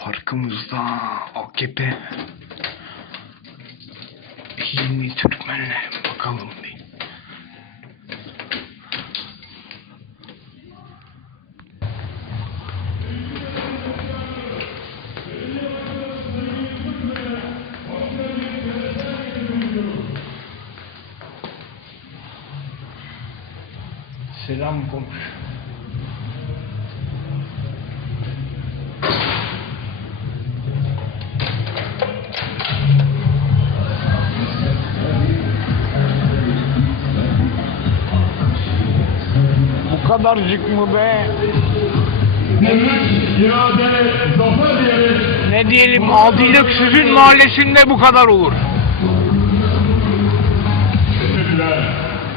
Parkımızda AKP Hilmi Türkmen'le bakalım bir. Selam komşu. Kadarcık mı be? Ne diyelim Adilik sizin mahallesinde bu kadar olur.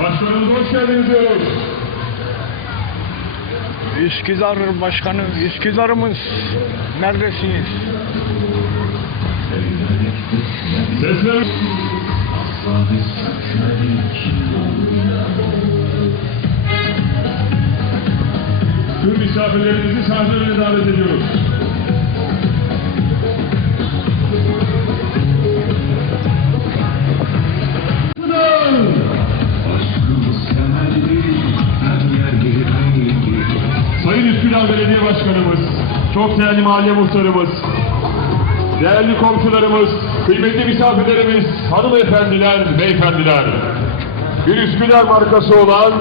Başkanımız hoş geldiniz diyoruz. Üsküdar başkanı, Üsküdar'ımız neredesiniz? Sesler... Tüm misafirlerimizi sahne önüne davet ediyoruz. Sayın Üsküdar Belediye Başkanımız, çok değerli mahalle muhtarımız, değerli komşularımız, kıymetli misafirlerimiz, hanımefendiler, beyefendiler. Bir Üsküdar markası olan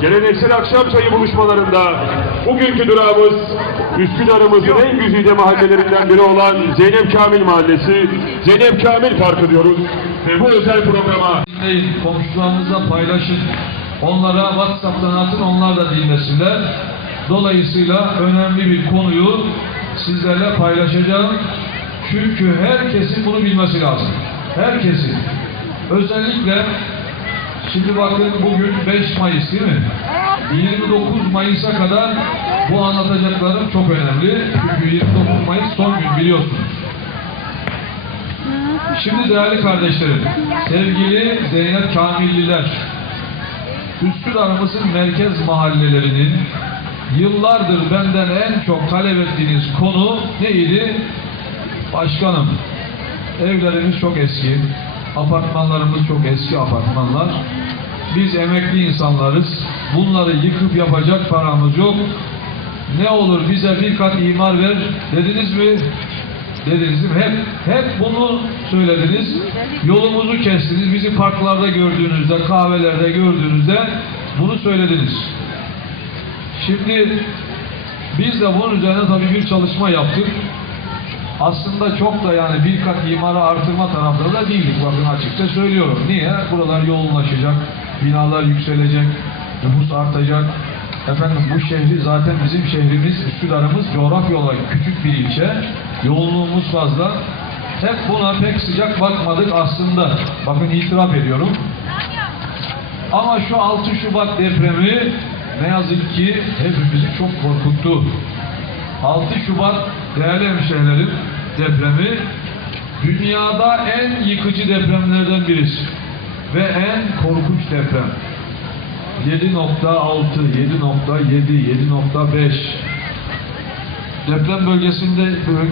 geleneksel akşam çayı buluşmalarında bugünkü durağımız Üsküdar'ımızın en güzide mahallelerinden biri olan Zeynep Kamil Mahallesi, Zeynep Kamil Parkı diyoruz. Ve bu özel programa dinleyin, komşularınızla paylaşın. Onlara WhatsApp'tan atın, onlar da dinlesinler. Dolayısıyla önemli bir konuyu sizlerle paylaşacağım. Çünkü herkesin bunu bilmesi lazım. Herkesin. Özellikle şimdi bakın bugün 5 Mayıs değil mi? 29 Mayıs'a kadar bu anlatacaklarım çok önemli. Çünkü 29 Mayıs son gün biliyorsunuz. Şimdi değerli kardeşlerim, sevgili Zeynep Kamilliler, Üsküdar'ımızın merkez mahallelerinin yıllardır benden en çok talep ettiğiniz konu neydi? Başkanım, evlerimiz çok eski, apartmanlarımız çok eski apartmanlar. Biz emekli insanlarız, bunları yıkıp yapacak paramız yok. Ne olur bize bir kat imar ver dediniz mi? dediniz mi? Hep, hep bunu söylediniz. Yolumuzu kestiniz. Bizi parklarda gördüğünüzde, kahvelerde gördüğünüzde bunu söylediniz. Şimdi biz de bunun üzerine tabii bir çalışma yaptık. Aslında çok da yani bir kat imarı artırma taraftarı da değildik. Bakın açıkça söylüyorum. Niye? Buralar yoğunlaşacak, binalar yükselecek, nüfus artacak. Efendim bu şehri zaten bizim şehrimiz, Üsküdar'ımız coğrafya olarak küçük bir ilçe. Yoğunluğumuz fazla. Hep buna pek sıcak bakmadık aslında. Bakın itiraf ediyorum. Ama şu 6 Şubat depremi ne yazık ki hepimizi çok korkuttu. 6 Şubat değerli hemşehrilerim depremi dünyada en yıkıcı depremlerden birisi ve en korkunç deprem. 7.6, 7.7, 7.5 deprem bölgesinde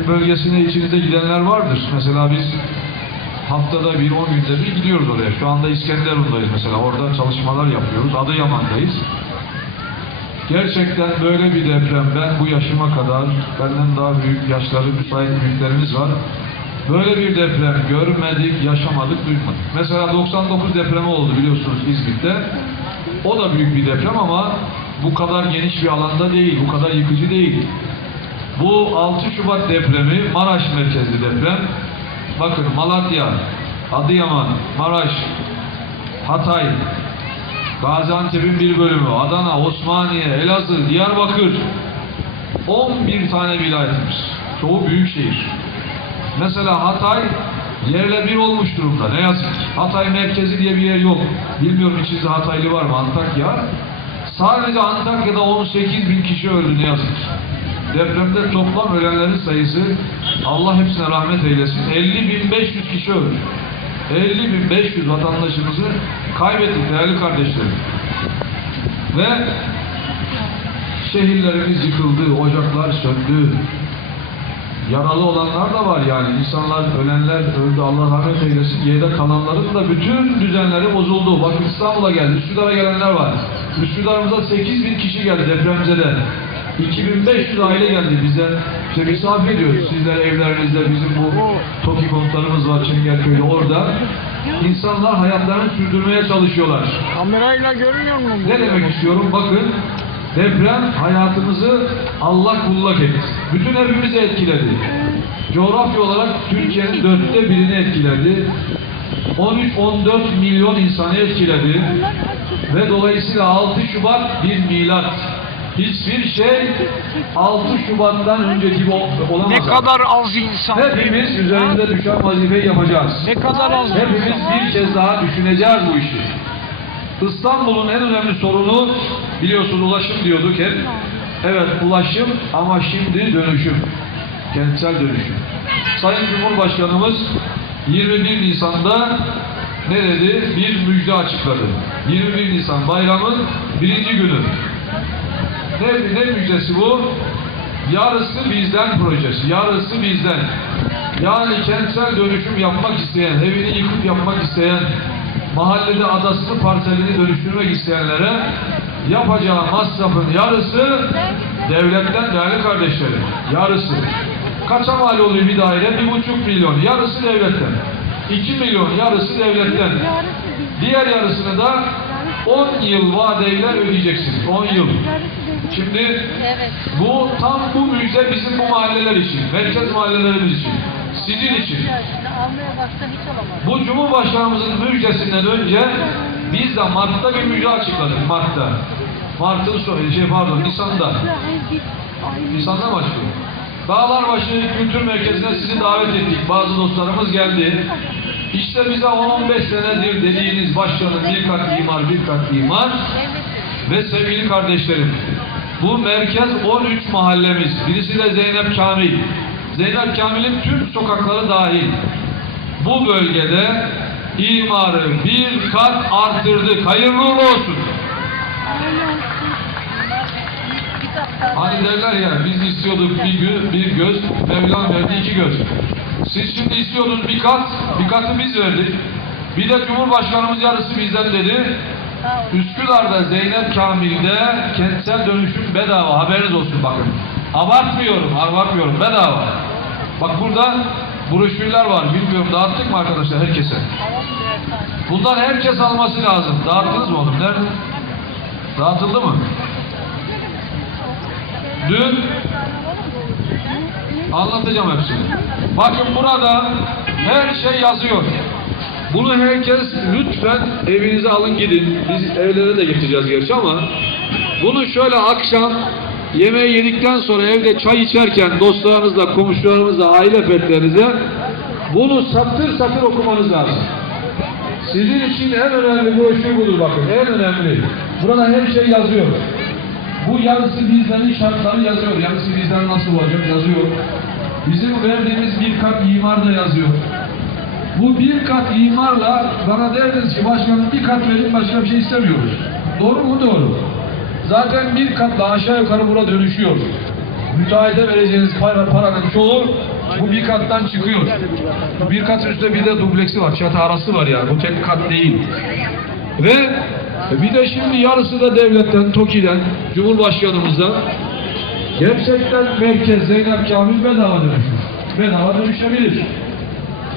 bölgesine içinizde gidenler vardır. Mesela biz haftada bir, 10 günde bir gidiyoruz oraya. Şu anda İskenderun'dayız mesela. Orada çalışmalar yapıyoruz. Adıyaman'dayız. Gerçekten böyle bir deprem ben bu yaşıma kadar benden daha büyük yaşları müsait büyüklerimiz var. Böyle bir deprem görmedik, yaşamadık, duymadık. Mesela 99 depremi oldu biliyorsunuz İzmit'te. O da büyük bir deprem ama bu kadar geniş bir alanda değil, bu kadar yıkıcı değil. Bu 6 Şubat depremi Maraş merkezli deprem. Bakın Malatya, Adıyaman, Maraş, Hatay, Gaziantep'in bir bölümü, Adana, Osmaniye, Elazığ, Diyarbakır 11 tane vilayetimiz. Çoğu büyük şehir. Mesela Hatay yerle bir olmuş durumda. Ne yazık ki. Hatay merkezi diye bir yer yok. Bilmiyorum içinizde Hataylı var mı? Antakya. Sadece Antakya'da 18 bin kişi öldü ne yazık ki. Depremde toplam ölenlerin sayısı Allah hepsine rahmet eylesin. 50.500 kişi öldü. 50.500 vatandaşımızı kaybettik değerli kardeşlerim. Ve şehirlerimiz yıkıldı, ocaklar söndü. Yaralı olanlar da var yani. İnsanlar, ölenler öldü. Allah rahmet eylesin. Geride kalanların da bütün düzenleri bozuldu. Bakın İstanbul'a geldi. Üsküdar'a gelenler var. Üsküdar'ımıza 8 bin kişi geldi depremzede. 2500 aile geldi bize. İşte misafir ediyoruz. Sizler evlerinizde bizim bu TOKİ konutlarımız var Çengelköy'de orada. İnsanlar hayatlarını sürdürmeye çalışıyorlar. Kamerayla görmüyor musun? Ne demek istiyorum? Bakın deprem hayatımızı Allah kullak etti. Bütün hepimizi etkiledi. Coğrafya olarak Türkiye'nin dörtte birini etkiledi. 13-14 milyon insanı etkiledi. Ve dolayısıyla 6 Şubat bir milat. Hiçbir şey 6 Şubat'tan önce gibi ol- olamaz. Ne kadar az insan. Hepimiz üzerinde düşen vazifeyi yapacağız. Ne kadar az Hepimiz bir kez daha düşüneceğiz bu işi. İstanbul'un en önemli sorunu biliyorsun ulaşım diyorduk hep. Evet ulaşım ama şimdi dönüşüm. Kentsel dönüşüm. Sayın Cumhurbaşkanımız 21 Nisan'da ne dedi? Bir müjde açıkladı. 21 Nisan bayramın birinci günü. Ne, ne müjdesi bu? Yarısı bizden projesi. Yarısı bizden. Yani kentsel dönüşüm yapmak isteyen, evini yıkıp yapmak isteyen, mahallede adasını parselini dönüştürmek isteyenlere yapacağı masrafın yarısı devletten değerli kardeşlerim. Yarısı. Kaça mal oluyor bir daire? Bir buçuk milyon. Yarısı devletten. İki milyon yarısı devletten. Diğer yarısını da 10 yıl vadeyle ödeyeceksiniz. 10 yıl. Şimdi bu tam bu müjde bizim bu mahalleler için, merkez mahallelerimiz için, sizin için. Bu Cumhurbaşkanımızın müjdesinden önce biz de Mart'ta bir müjde açıkladık Mart'ta. Mart'ın sonu, şey pardon Nisan'da. Nisan'da mı açıkladık? Dağlarbaşı Kültür Merkezi'ne sizi davet ettik. Bazı dostlarımız geldi. İşte bize 10-15 senedir dediğiniz başkanın bir kat imar, bir kat imar. Ve sevgili kardeşlerim, bu merkez 13 mahallemiz. Birisi de Zeynep Kamil. Zeynep Kamil'in tüm sokakları dahil. Bu bölgede imarı bir kat arttırdık. Hayırlı uğurlu olsun. Hani derler ya biz istiyorduk bir, gö bir göz, Mevlam verdi iki göz. Siz şimdi istiyordunuz bir kat, bir katı biz verdik. Bir de Cumhurbaşkanımız yarısı bizden dedi. Üsküdar'da Zeynep Kamil'de kentsel dönüşüm bedava haberiniz olsun bakın. Abartmıyorum, abartmıyorum bedava. Bak burada broşürler var. Bilmiyorum dağıttık mı arkadaşlar herkese? Bundan herkes alması lazım. Dağıttınız mı oğlum? Nerede? Dağıtıldı mı? Dün anlatacağım hepsini. Bakın burada her şey yazıyor. Bunu herkes lütfen evinize alın gidin. Biz evlere de getireceğiz gerçi ama bunu şöyle akşam yemeği yedikten sonra evde çay içerken dostlarınızla, komşularınızla, aile fertlerinize bunu satır satır okumanız lazım. Sizin için en önemli broşür budur bakın. En önemli. Burada her şey yazıyor. Bu yarısı bizden şartları yazıyor. Yarısı bizden nasıl olacak yazıyor. Bizim verdiğimiz bir kat imar da yazıyor. Bu bir kat imarla bana derdiniz ki başkanım bir kat verin başka bir şey istemiyoruz. Doğru mu? Doğru. Zaten bir katla aşağı yukarı buna dönüşüyor. Müteahhide vereceğiniz para, paranın çoğu bu bir kattan çıkıyor. Bir katın üstünde bir de dubleksi var, çatı arası var yani. Bu tek kat değil. Ve bir de şimdi yarısı da devletten, TOKİ'den, Cumhurbaşkanımızdan gerçekten merkez Zeynep Kamil bedava dönüşür. Bedava dönüşebilir.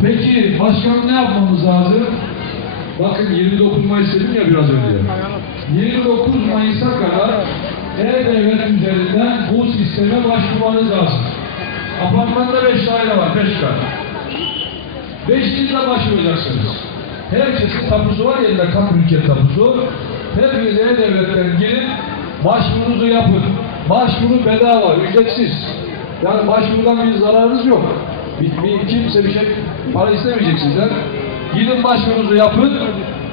Peki başkanım ne yapmamız lazım? Bakın 29 Mayıs dedim ya biraz önce. 29 Mayıs'a kadar E-Devlet üzerinden bu sisteme başvurmanız lazım. Apartmanda 5 daire var, 5 kat. Beşinizde başvuracaksınız. Herkesin tapusu var elinde kat mülkiyet tapusu. Hepiniz E-Devlet'ten girip başvurunuzu yapın. Başvuru bedava, ücretsiz. Yani başvurudan bir zararınız yok. Bir, bir- kimse bir şey para istemeyecek sizden. Gidin başvurunuzu yapın.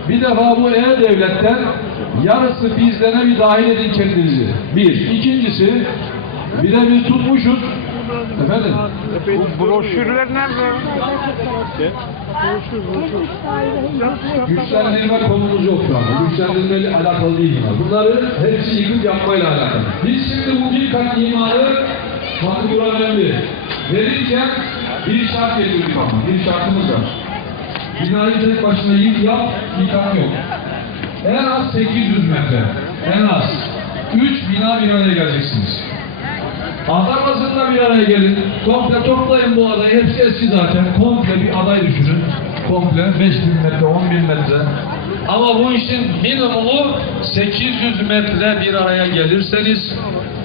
Bir defa bu E-Devlet'ten yarısı bizlere bir dahil edin kendinizi. Bir. İkincisi bir de biz tutmuşuz. Efendim? Bu broşürler nerede? Güçlendirme konumuz yok şu anda. Güçlendirmeyle alakalı değil bunlar. Bunları hepsi yıkıp yapmayla alakalı. Biz şimdi bu bir kat imarı, bakın burası önemli. Verirken bir şart getirdik ama, bir şartımız var. Binayı tek başına yık yap, yıkan yok. En az 800 metre, en az. 3 bina bir araya geleceksiniz. Aday bazında bir araya gelin. Komple toplayın bu adayı. Hepsi eski zaten. Komple bir aday düşünün. Komple 5000 metre, 10.000 metre. Ama bu işin minimumu 800 metre bir araya gelirseniz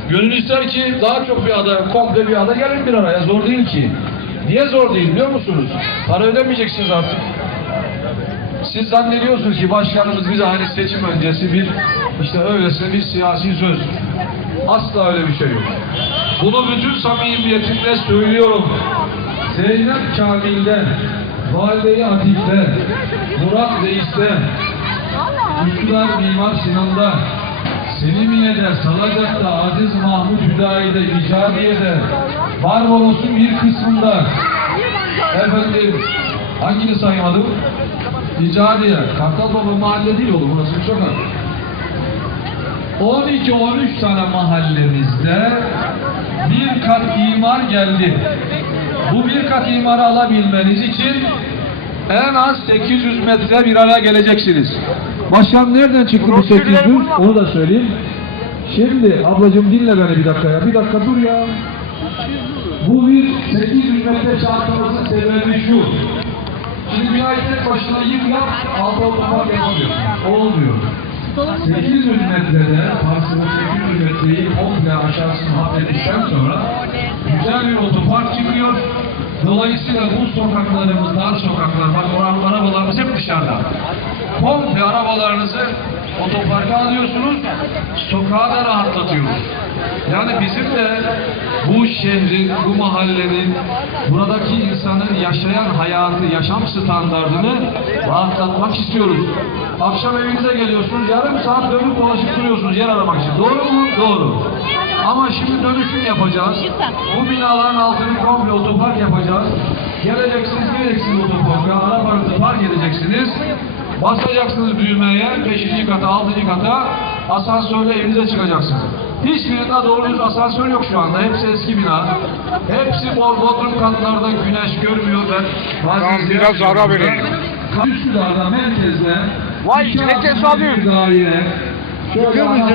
gönül ister ki daha çok bir aday, komple bir aday gelin bir araya. Zor değil ki. Niye zor değil biliyor musunuz? Para ödemeyeceksiniz artık. Siz zannediyorsunuz ki başkanımız bize hani seçim öncesi bir işte öylesine bir siyasi söz. Asla öyle bir şey yok. Bunu bütün samimiyetimle söylüyorum. Zeynep Kamil'den, Valide-i Atik'ten, Murat Reis'ten, Üsküdar Mimar Sinan'da, Selimiye'de, Salacak'ta, Aziz Mahmut Hüdayi'de, İcadiye'de, Barbaros'un bir kısmında, efendim, hangini saymadım? İcadiye, Kartalbaba mahalle değil oğlum, burası bir sokak. 12-13 tane mahallemizde bir kat imar geldi. Bu bir kat imarı alabilmeniz için en az 800 metre bir araya geleceksiniz. Başkan nereden çıktı bu 800? Onu da söyleyeyim. Şimdi ablacığım dinle beni bir dakika ya. Bir dakika dur ya. Bu bir 800 metre şartımızın sebebi şu. Şimdi binayı tek başına yık yap, altı otopark yapamıyorsun. Olmuyor. 800 metrede, parsada 800 metreyi komple aşağısını hapledikten sonra güzel bir otopark çıkıyor. Dolayısıyla bu sokaklarımız, dar sokaklar, bak oranın arabalarımız hep dışarıda. Komple arabalarınızı otoparka alıyorsunuz, sokağı da rahatlatıyoruz. Yani bizim de bu şehrin, bu mahallenin, buradaki insanın yaşayan hayatı, yaşam standartını rahatlatmak istiyoruz. Akşam evinize geliyorsunuz, yarım saat dönüp dolaşıp duruyorsunuz yer aramak için. Doğru mu? Doğru. Ama şimdi dönüşüm yapacağız. Bu binaların altını komple otopark yapacağız. Geleceksiniz, geleceksiniz otoparka, arabanızı park edeceksiniz. Basacaksınız düğmeye, 5. kata, 6. kata, asansörle evinize çıkacaksınız. Hiçbirinde doğru düz asansör yok şu anda. Hepsi eski bina. Hepsi bol bodrum katlarda güneş görmüyor ben. Tamam, biraz ara verelim. Üsküdar'da merkezde Vay, ne tesadüf. daire.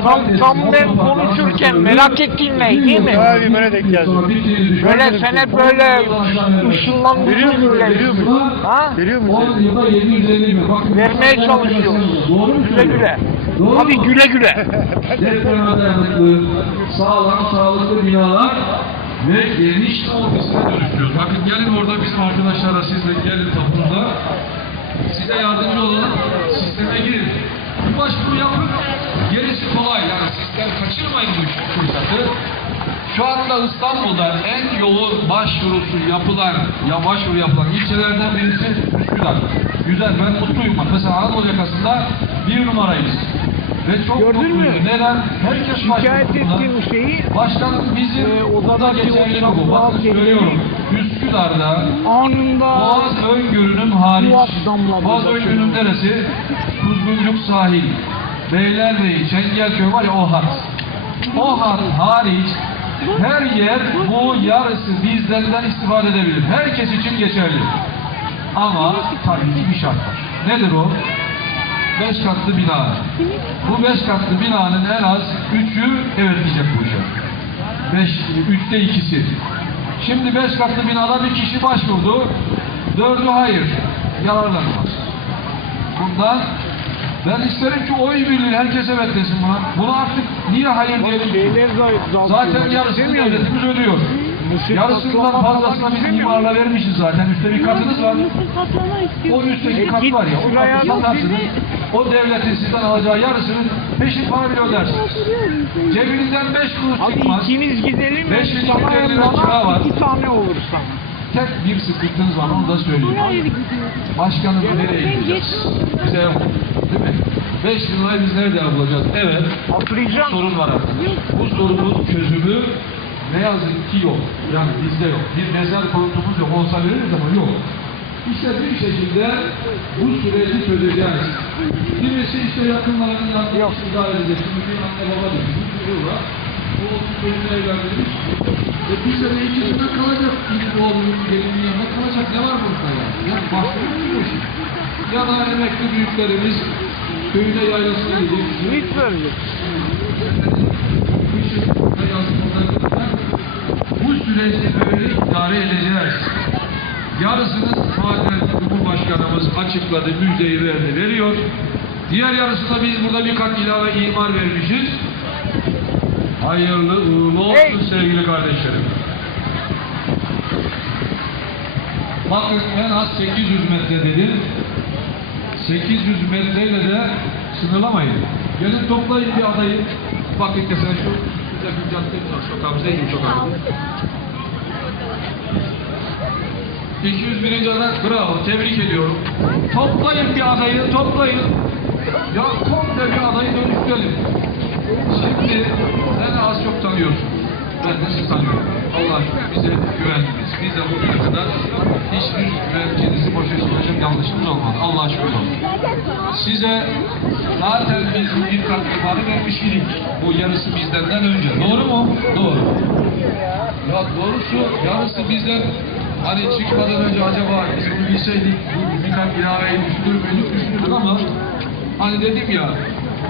Tam, tam ben konuşurken merak ettiğin ne değil mi? Abi böyle denk geldi. Böyle sen hep böyle ışınlanmışsın Veriyor gibi. Ha? Veriyor mu? 10 yılda 750 bin. Bakın, Vermeye çalışıyoruz. Güle güle. Doğru? Hadi güle güle. Depreme dayanıklı, sağlam, sağlıklı binalar ve geniş ofisine dönüştürüyoruz. Bakın gelin orada bizim arkadaşlarla siz de gelin tapınada. Size yardımcı olalım. Sisteme girin. Bir başvuru yapın. Gerisi kolay. Yani sistem kaçırmayın bu fırsatı. Şu anda İstanbul'da en yoğun başvurusu yapılan, ya başvuru yapılan ilçelerden birisi Üsküdar. Güzel, ben mutluyum. Mesela Anadolu yakasında bir numarayız. Ve çok Gördün mü? Neden? Herkes Şikayet ettiğim şeyi Başkanım bizim Ee, odada geçerli bu. Bakın söylüyorum. Üsküdar'da anında Boğaz öngörünün hariç. Boğaz öngörünün neresi? Kuzguncuk sahil. Beylerbeyi, Çengelköy var ya o hat. O hat hariç her yer bu yarısı bizlerden istifade edebilir. Herkes için geçerli. Ama tabii ki bir şart var. Nedir o? Beş katlı bina. Bu beş katlı binanın en az üçü evet diyecek bu işe. Beş, üçte ikisi. Şimdi beş katlı binada bir kişi başvurdu. Dördü hayır. Yararlanmaz. Bundan ben isterim ki oy birliği herkes evet desin buna. Bunu artık niye hayır diyelim Zaten yarısını devletimiz ödüyor. Yarısından fazlasını biz imarla vermişiz zaten. Üstte bir katınız var. O üstteki kat var ya, o katı satarsınız. O devletin sizden alacağı yarısını peşin para bile ödersiniz. Cebinizden beş kuruş çıkmaz. ikiniz gidelim. Beş bin iki lira kira var. iki tane olursa. Tek bir sıkıntınız var, onu da söyleyeyim. Başkanım nereye gideceğiz? Bize yok. Değil mi? 5 lirayı biz nerede bulacağız? Evet. Hatırlayacağım. sorun var artık. Bu sorunun çözümü ne yazık ki yok. Yani bizde yok. Bir mezar konutumuz yok. Olsa veririz ama yok. İşte bir şekilde bu süreci çözeceğiz. Birisi işte yakınlarının yanında idare edecek. Şimdi bir anne baba diyor. Bir çocuğu var. O çocuğunu evlendirmiş. E bir sene iki sene kalacak. Benim oğlumun gelinin yanına kalacak. Ne var burada ya? Ya başlıyor mu bu işin? Ya da emekli büyüklerimiz köyüne yaylasına gidecek. Hiç verecek. Bu işin yazmalarında bu süreci böyle idare edeceğiz. Yarısını zaten Cumhurbaşkanımız açıkladı, müjdeyi verdi, veriyor. Diğer yarısında biz burada bir kat ilave imar vermişiz. Hayırlı uğurlu olsun Hey! sevgili kardeşlerim. Bakın en az 800 metre dedim. 800 metreyle de sınırlamayın. Gelin toplayın bir adayı. Bakın mesela şu şurada bir caddemiz var. Sokağımız neydi bu sokağımız? 201. aday bravo tebrik ediyorum. Toplayın bir adayı toplayın. Ya komple bir adayı dönüştürelim. Şimdi beni az çok tanıyorsun. Ben de sizi tanıyorum. Allah bize güvendiniz. Biz de bugüne kadar hiçbir güvencenizi boşa çıkacak yanlışımız olmadı. Allah aşkına. Size zaten biz bir kat ifade vermiş idik. Bu yarısı bizden önce. Doğru mu? Doğru. Ya doğrusu yarısı bizden hani çıkmadan önce acaba biz bunu bilseydik bu bir kat ilaveyi düşünür müydük düşünürdük ama hani dedim ya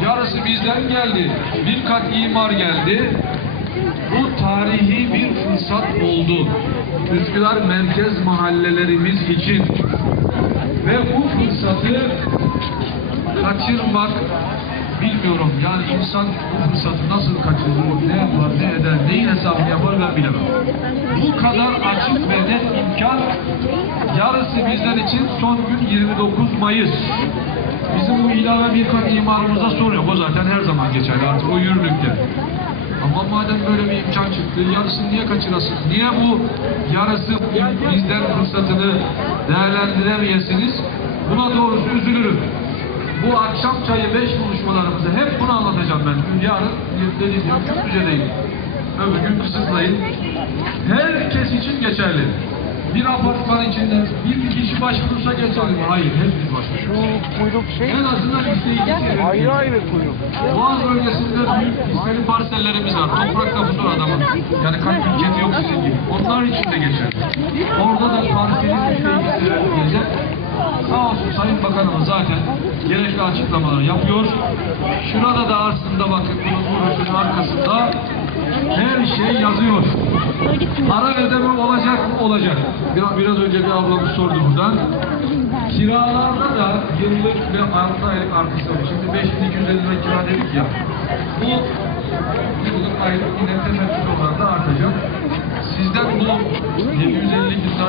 yarısı bizden geldi. Bir kat imar geldi. Bu tarihi bir fırsat oldu. Üsküdar merkez mahallelerimiz için. Ve bu fırsatı kaçırmak bilmiyorum. Yani insan bu fırsatı nasıl kaçırır, ne yapar, ne eder, neyin hesabını yapar ben bilemem. Bu kadar açık ve net imkan yarısı bizler için son gün 29 Mayıs. Bizim bu ilave bir kat imarımıza sorun yok. O zaten her zaman geçerli artık o yürürlükte. Ama madem böyle bir imkan çıktı, yarısını niye kaçırasınız? Niye bu yarısı bizden fırsatını değerlendiremeyesiniz? Buna doğrusu üzülürüm. Bu akşam çayı beş buluşmalarımızı hep bunu anlatacağım ben. Yarın dediğim gibi Küplüce'deyim. Öbür gün Kısıklayın. Herkes için geçerli. Bir apartman içinde bir kişi başvurursa geçerli mi? Hayır, hepimiz başvuruyoruz. Şu kuyruk şey En azından isteği kişi. ayrı ayrı kuyruk. Boğaz bölgesinde büyük hisseli parsellerimiz var. Toprak tapusu adamın. Yani kaç ülketi yok sizin gibi. Onlar için de geçer. Orada da parselin müşterisi verilecek. Sağ olsun Sayın Bakanımız zaten gerekli açıklamalar yapıyor. Şurada da aslında bakın bunun vuruşun arkasında her şey yazıyor. Para ödeme olacak mı? Olacak. Biraz, biraz önce bir ablamız sordu buradan. Kiralarda da yıllık ve altı aylık artışı var. Şimdi 5250 lira kira dedik ya. Bu yıllık aylık yine temettü olarak da artacak. Sizden bu 750 lira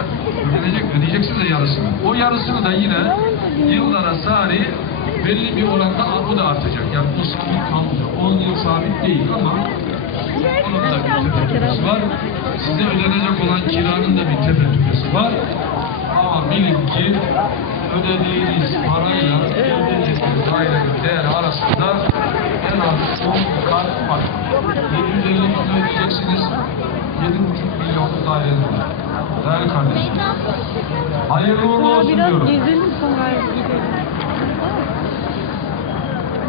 ödenecek? Ödeyeceksiniz de yarısını. O yarısını da yine yıllara sari belli bir oranda o da artacak. Yani o sabit kalmayacak. 10 yıl sabit değil ama tefekkürüsü var. Size ödenecek olan kiranın da bir tefekkürüsü var. Ama bilin ki ödediğiniz parayla ödediğiniz dairenin değeri arasında en az 10 kat var. 750 milyon ödeyeceksiniz. 7,5 milyon daireniz var. Değerli kardeşim. Hayırlı uğurlu olsun Biraz diyorum. gezelim sonra gidelim.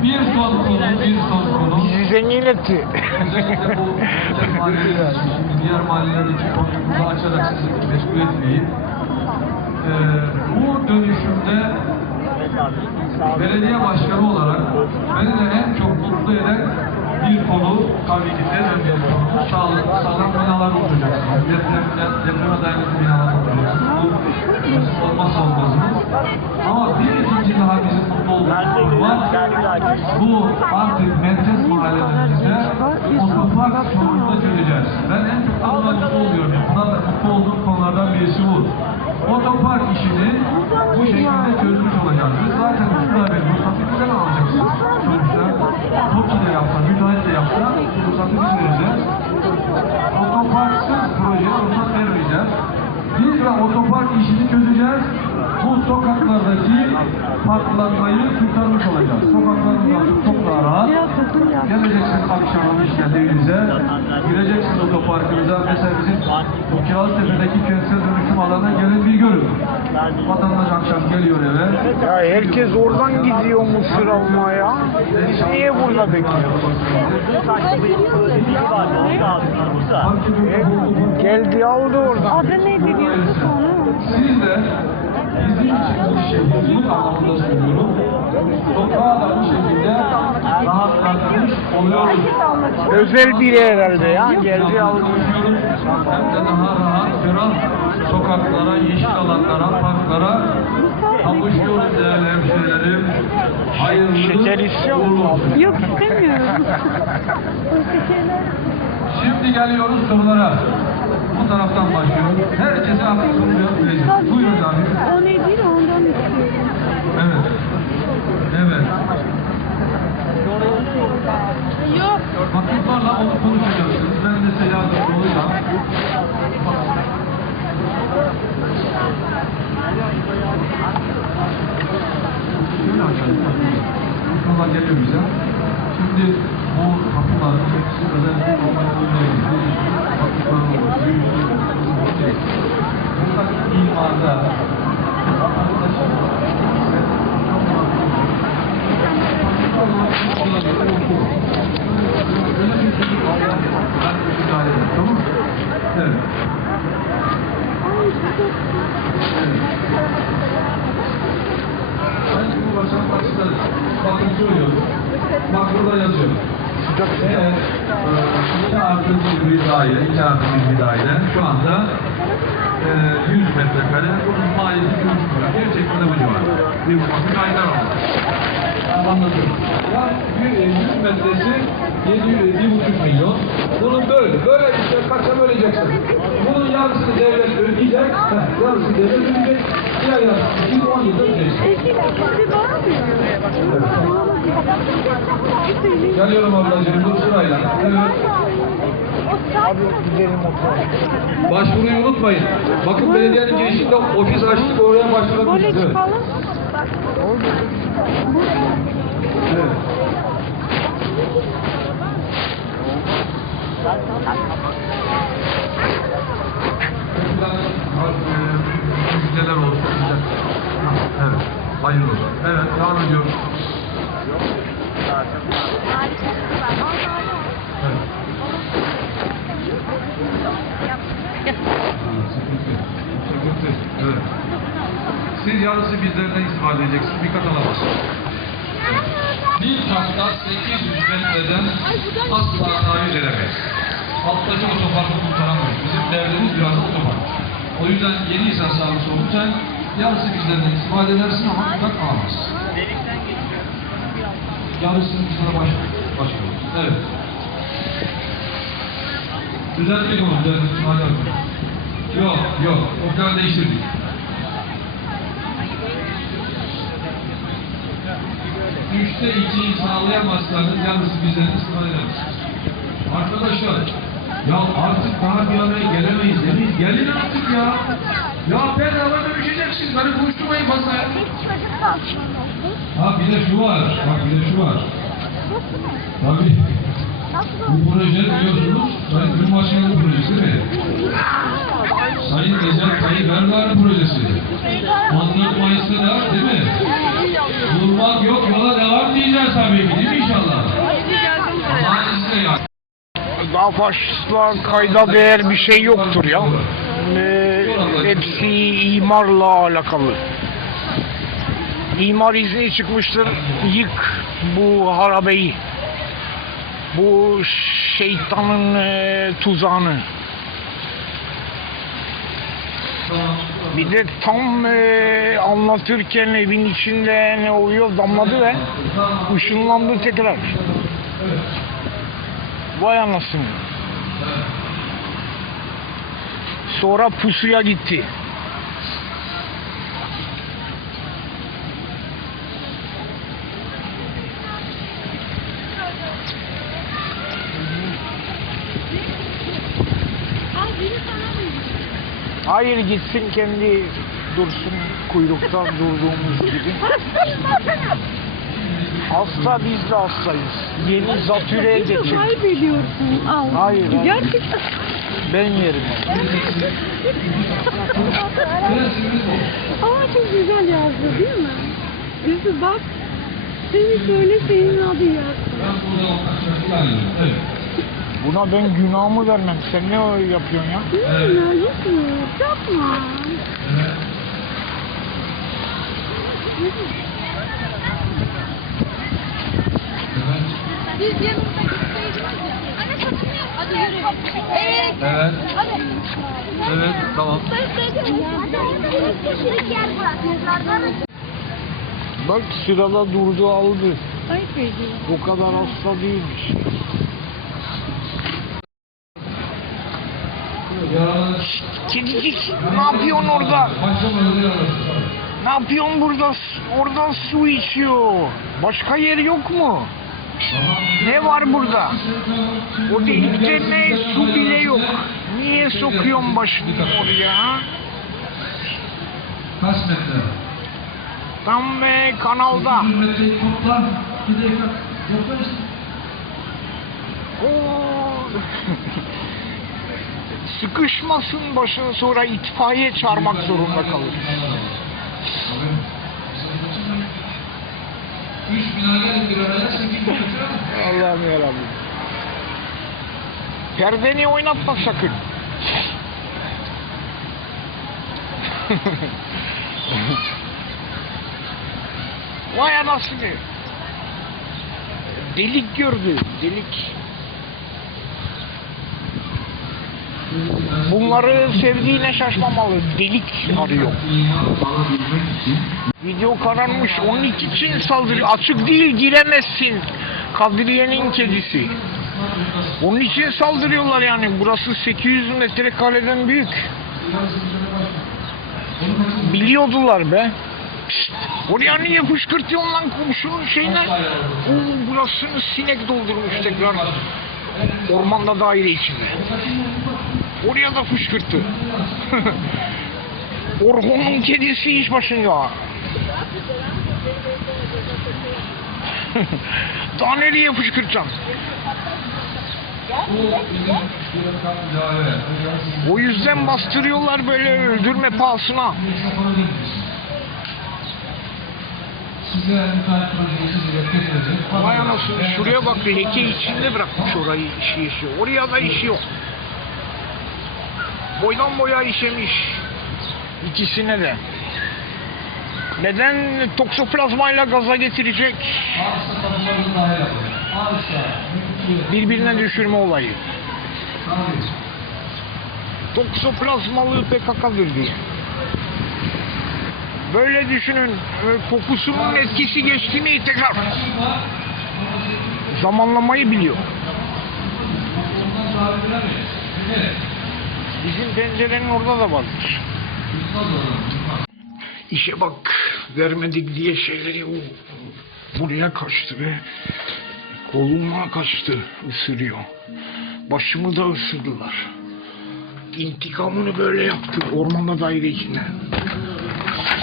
Bir son konu, bir son konu. Bizi zengin etti. Özellikle bu merkez mahalleler diğer mahallelerdeki burada açarak sizi meşgul etmeyeyim. Ee, bu dönüşümde belediye başkanı olarak beni de en çok mutlu eden bir konu tabii ki en önemli konu sağlık, sağlam binalar oturacaksınız. Depremde, depreme dayanıklı binalar oturacaksınız. Bu olmazsa olmazımız. Ama bir ikinci daha bizim mutlu olduğumuz var. Bu artık merkez mahallelerimizde otopark sorununu da çözeceğiz. Ben en çok da buna mutlu oluyorum. Buna da mutlu olduğum konulardan birisi bu. Otopark işini bu şekilde çözmüş olacağız. Biz zaten şurada bir ruhsatı bizden alacaksınız. TOKİ de yapsa, müteahhit de yapsa ruhsatı biz vereceğiz. Otoparksız projeye ruhsat vermeyeceğiz. Biz de otopark işini çözeceğiz. Bu sokaklardaki parklanmayı kurtarmış olacağız. Sokaklarımız artık çok daha rahat. Geleceksiniz akşam işten evinize. Gireceksiniz otoparkınıza. Mesela bizim bu Kağıttepe'deki kentsel dönüşüm alanına gelin bir görün. Vatandaş akşam geliyor eve. Ya herkes oradan gidiyor mısır almaya. Biz niye burada bekliyoruz? Bizi aldı oradan. Adı ne biliyorsun onu? Siz de bu şehircilik anlamında söylüyorum. Sokağa da bu şekilde rahatlatmış oluyoruz. Özel biri herhalde ya. Geldi aldı. Hem de daha rahat, ferah sokaklara, yeşil alanlara, parklara kavuşuyoruz değerli hemşehrilerim. Hayırlı Şeker istiyor olsun. Yok istemiyorum. Şimdi geliyoruz sorulara. Bu taraftan başlıyoruz. Herkese artık soru cevaplayacağız. Buyurun abi. O ne değil ondan istiyorum. Evet. Evet. Yok. Vakıflarla onu konuşacaksınız. Ben de size yardımcı olacağım. Şöyle açalım. Mikrofon geliyor bize. Şimdi bu kapıların hepsi özel olmaya ilgili. Vakıfların olması, Buradaki imarda Tamam mı? Evet. Ben şimdi baştan başlarım. Bakın söylüyorum. Bak burada yazıyor. Eğer e, iki artı bir daire, iki artı bir daire şu anda e, 100 metrekare, bunun maliyeti 2,5 lira. Gerçekten de bu civar. Bir buçuk aylar oldu. Anladım. Ya bir, e, 100 metresi 7, 1,5 milyon. Bunun böyle, böyle işte kaça böleceksin. Bunun yarısını devlet ödeyecek, heh, yarısını devlet ödeyecek, diğer yarısını siz 10 yılda ödeyeceksiniz. Eşi şimdi var mı? Geliyorum ablacığım dur sırayla. Evet. Hadi gidelim oturalım. Başvuruyu unutmayın. Bakın belediyenin girişinde ofis açtık oraya Böyle başvurabilirsiniz. Evet. çıkalım. Evet. Müjdeler olsun. Evet. Hayırlı olsun. Evet. Devam ediyoruz. Evet. Evet. Siz yarısı bizlerden istifade edeceksiniz. Bir kat alamazsınız. Bir katta 800 metreden asla tahayyül edemeyiz. Alttaki otoparkı kurtaramayız. Bizim derdimiz biraz otopark. O yüzden yeni insan sağlısı olursan yarısı bizlerden istifade edersin ama bir kat alamazsın. Yarısını sana baş, başlıyoruz. Evet. Düzenledik onu, düzenledik. Hadi bakalım. Yok, yok. O kadar değiştirdik. Üçte ikiyi sağlayamazsanız yalnız bizden istifade edersiniz. Arkadaşlar, ya artık daha bir araya gelemeyiz demeyiz. Gelin artık ya. Ya bedava dönüşeceksiniz. Beni konuşturmayın fazla ya. Ha bir de şu var. Bak bir de şu var. Tabii. Bu proje biliyorsunuz Sayın Cumhurbaşkanı projesi değil mi? Sayın Recep Tayyip Erdoğan'ın projesi. 14 Mayıs'ta da değil mi? Durmak yok yola devam diyeceğiz tabii ki değil mi Daha faşistler kayda değer bir şey yoktur ya. Ee, hepsi imarla alakalı. İmar izni çıkmıştır. Yık bu harabeyi. Bu şeytanın e, tuzağını. Bir de tam e, anlatırken evin içinde ne oluyor damladı ve ışınlandı tekrar. Vay anasını. Sonra pusuya gitti. Hayır gitsin kendi dursun kuyrukta durduğumuz gibi. Hasta biz de hastayız. Yeni zatürreye geçin. Kaybediyorsun. Al. Hayır, hayır. Gerçekten. Ben yerim. Ama çok güzel yazdı değil mi? Bizi bak. Seni söyle senin adı. Evet. Buna ben günahımı vermem. Sen ne yapıyorsun ya? Bilmiyorum ya Yusuf yapma. Biz yanımıza gitseydiniz ya. Anne satın ya. Hadi yürü. Evet. Evet. Hadi. Evet, tamam. Bak sırada durdu aldı. O kadar hasta değilmiş. Kedicik ne yapıyorsun orada? Ne yapıyorsun burada? Oradan su içiyor. Başka yer yok mu? Ne var burada? O delikte ne su bile yok. Niye sokuyorsun başını oraya? Kaç metre? Tam be kanalda. 100 metreyi topla. Bir dakika. Yapma işte. Oo. Sıkışmasın başına sonra itfaiye çağırmak zorunda kalır. Üç bina gelin bir araya, sekiz metre. Allah'ım yarabbim. Perdeni oynatma sakın. Vay anasını. Delik gördü, delik. Bunları sevdiğine şaşmamalı. Delik arıyor. Video kararmış. Onun için saldırı. Açık değil giremezsin. Kadriye'nin kedisi. Onun için saldırıyorlar yani. Burası 800 metrekareden büyük. Biliyordular be. Pişt, oraya niye fışkırtıyorsun lan komşunun şeyine? Oo, burasını sinek doldurmuş tekrar. Ormanda daire içinde. Oraya da fışkırttı. Orhon'un kedisi iş başında. Daha nereye fışkırtacaksın? O yüzden bastırıyorlar böyle öldürme pahasına. Vay anasını şuraya bak leke içinde bırakmış orayı işi işi. Oraya da işi yok. Boydan boya işemiş. İkisine de. Neden toksoplazmayla gaza getirecek? Birbirine düşürme olayı. Toksoplazmalı PKK'dır diye. Böyle düşünün. Kokusunun etkisi geçti mi tekrar zamanlamayı biliyor. Bizim pencerenin orada da olalım. İşe bak vermedik diye şeyleri o buraya kaçtı be. Koluma kaçtı ısırıyor. Başımı da ısırdılar. İntikamını böyle yaptı ormanda daire içinde.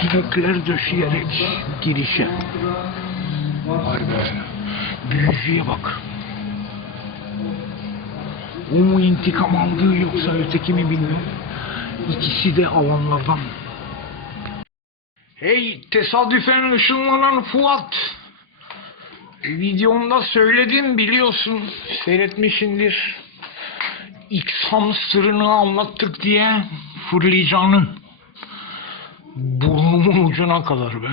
Sinekler döşeyerek girişe. Vay be. Büyücüye bak. O mu intikam aldı yoksa öteki mi bilmiyorum. İkisi de alanlardan. Hey tesadüfen ışınlanan Fuat. Videomda söyledim biliyorsun. Seyretmişindir. X hamsterını anlattık diye fırlayacağını. Burnumun ucuna kadar be.